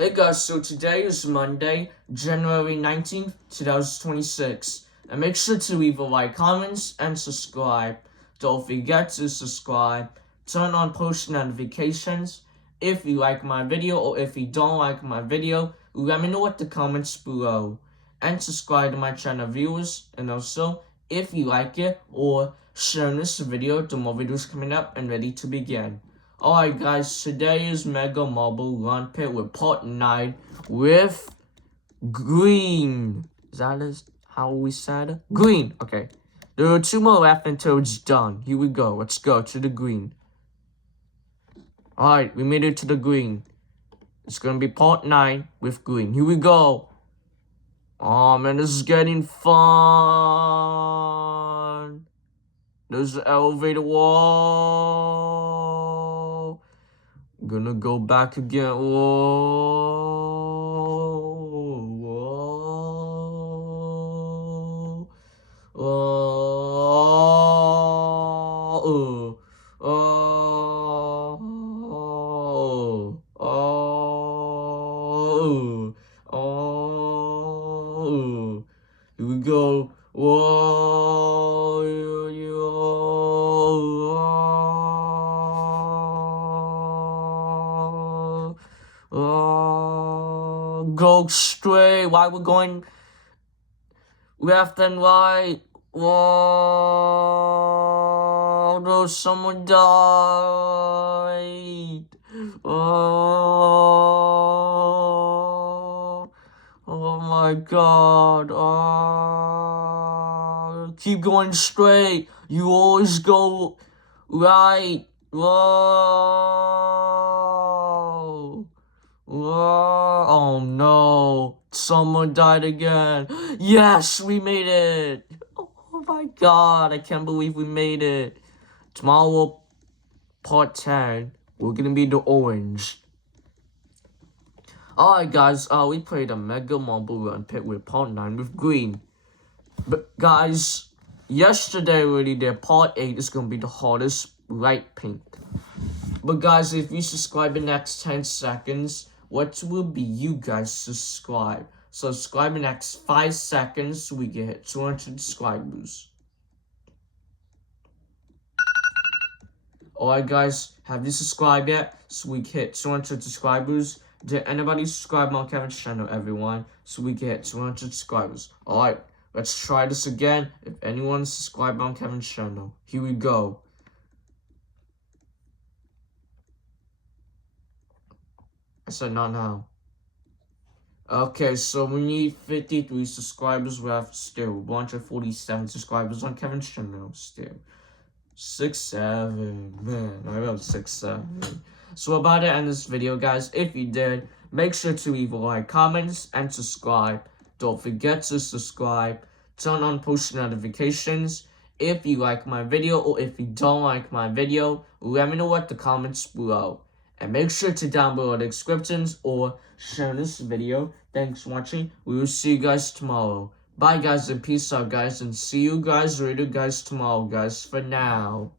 Hey guys, so today is Monday, January 19th, 2026. And make sure to leave a like, comments, and subscribe. Don't forget to subscribe. Turn on post notifications. If you like my video or if you don't like my video, let me know in the comments below. And subscribe to my channel viewers. And also, if you like it or share this video, the more videos coming up and ready to begin. Alright guys, today is Mega Marble Run Pit with part 9 with green. Is that how we said it? Green, okay. There are 2 more left until it's done. Here we go, let's go to the green. Alright, we made it to the green. It's gonna be part 9 with green. Here we go. Oh man, this is getting fun. There's the elevator wall. Gonna go back again. Whoa, whoa, whoa, here we go. Go straight. Why we're going left and right? Whoa! No, someone died. Oh! Oh my God! Oh! Keep going straight. You always go right. Whoa! Whoa. Oh no, someone died again. Yes, we made it. Oh my God, I can't believe we made it. Tomorrow, part 10, we're gonna be the orange. Alright guys, we played a Mega Marble Run Pit with part 9 with green. But guys, yesterday already did part 8 is gonna be the hardest, light pink. But guys, if you subscribe in the next 10 seconds, what will be you guys subscribe? Subscribe in the next 5 seconds so we can hit 200 subscribers. Alright guys, have you subscribed yet? So we can hit 200 subscribers. Did anybody subscribe on Kevin's channel, everyone? So we can hit 200 subscribers. Alright, let's try this again. If anyone subscribed on Kevin's channel, here we go. I said not now. Okay, so we need 53 subscribers. We have still 147 subscribers on Kevin's channel. Still 6-7. Man, I got 6-7. So we're about to end this video, guys. If you did, make sure to leave a like, comments, and subscribe. Don't forget to subscribe. Turn on post notifications. If you like my video or if you don't like my video, let me know in the comments below. And make sure to down below the descriptions or share this video. Thanks for watching. We will see you guys tomorrow. Bye guys and peace out guys, and see you guys later guys tomorrow guys for now.